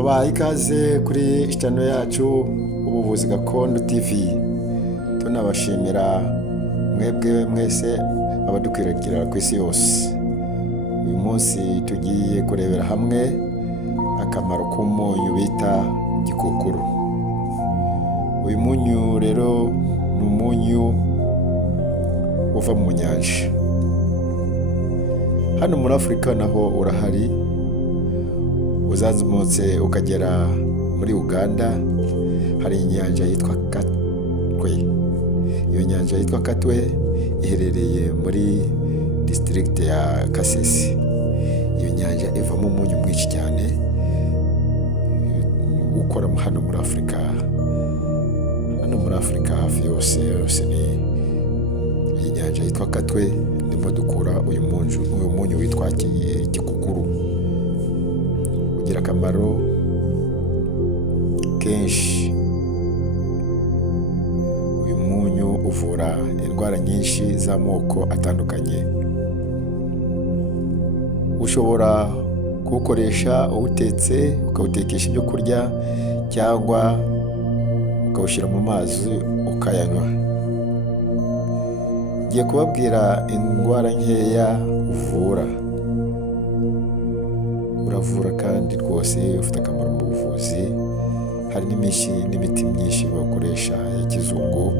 tubaha ikaze kuri channel yacu Ubuvuzi Gakondo TV. Tunabashimira mwebwe mwese abadukwiragira ku isi yose. Uyu munsi tugiye kurebera hamwe akamaro k'umunyu bita gikukuru. Uyu munyu rero ni umunyu uva mu nyanja. Hano muri Afurika naho urahari, uzazumutse ukagera muri Uganda hari inyanja yitwa Katwe. Iyo nyanja yitwa Katwe iherereye muri district ya Kasese. Iyo nyanja ivamo umunyu mwinshi cyane ukora hano muri Afurika. Hano muri Afurika hafi yose ni iyi nyanja yitwa Katwe, ndimo dukura uyu munyu witwa gikukuru. Ugira akamaro kenshi. Uyu munyu uvura indwara nyinshi z'amoko atandukanye. Ushobora kuwukoresha uwutetse, ukawutekesha ibyo kurya, cyangwa ukawushyira mu mazi ukayanywa. Ngiye kubabwira indwara nkeya uvura. Uravura kandi rwose ufite akamaro mu buvuzi. Hari n'imiti myinshi bakoresha ya kizungu,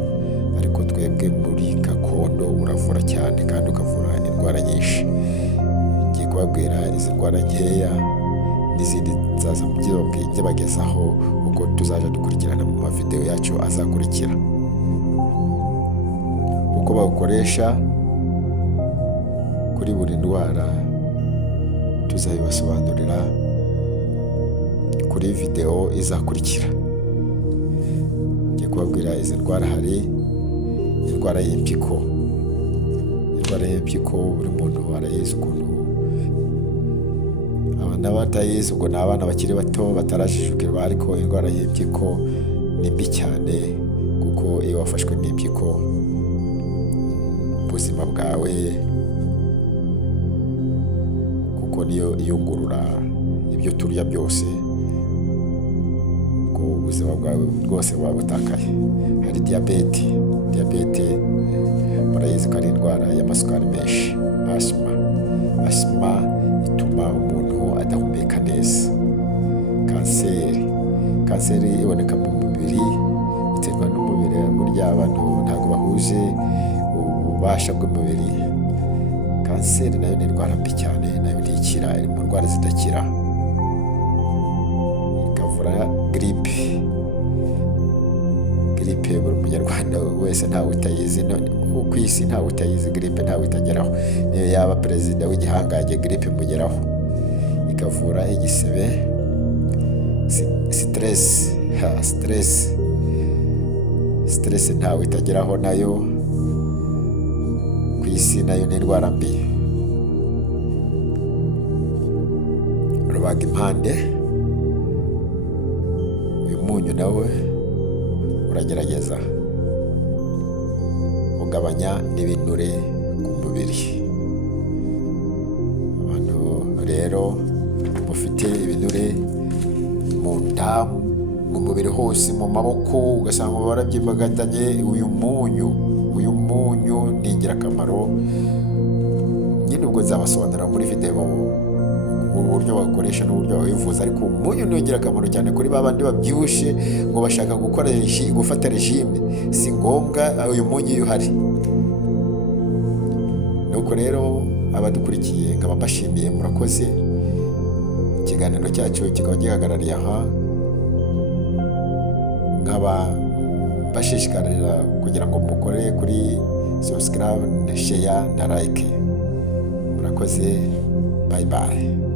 ariko twebwe muri gakondo uravura cyane kandi ukavura indwara nyinshi. Ngiye kubabwira izi ndwara nkeya n'izindi nzaza bagezaho uko tuzaja dukurikirana mu mavideo yacu azakurikira. Uko bawukoresha kuri buri ndwara tuzabibasobanurira kuri video izakurikira. Ngiye kubabwira izi ndwara. Hari indwara y'impyiko. Indwara y'impyiko buri muntu arayizi ukuntu. Abana batayizi ubwo ni abana bakiri bato batarajijukirwa, ariko indwara y'impyiko ni mbi cyane, kuko iyo wafashwe n'impyiko ubuzima bwawe, kuko niyo iyungurura ibyo turya byose, ko ubuzima bwawe bwose buba butakaye. Hari diyabete murayizi ko ari indwara y'amasukari menshi. Asima ituma umuntu adahumeka neza. Kanseri iboneka mu mubiri, biterwa n'umubiri. Burya abantu ntabwo bahuje ububasha bw'umubiri. Kanseri nayo ni indwara mbi cyane, nayo ntikira, iri mu ndwara zidakira. Ikavura giripe. Buri munyarwanda wese ntawe utayizi, ku isi ntawe utayizi giripe, ntawe itageraho. Niyo yaba perezida w'igihangange giripe imugeraho. Ikavura igisebe, stress ntawe itageraho, nayo ku isi nayo ni indwara mbi. Rubagimpande, uyu munyu nawe uragerageza ugabanya n'ibinure ku mubiri. Abantu rero mufite ibinure mu nda, mu mubiri hose, mu maboko, ugasanga barabyibagatanye, uyu munyu ni ingirakamaro. Nyine ubwo nzabasobanurira muri video uburyo bakoresha n'uburyo bawivuza, ariko umunyu ni ingirakamaro cyane kuri babandi babyibushye ngo bashaka gufata regime. Si ngombwa uyu munyu iyo uhari. Nuko rero abadukurikiye nkaba mbashimiye, murakoze. Ikiganiro cyacu kikaba gihagarariye aha. Nkaba bashishikarira kugira ngo mukore kuri subscribe, share na like. Murakoze. Bye bye.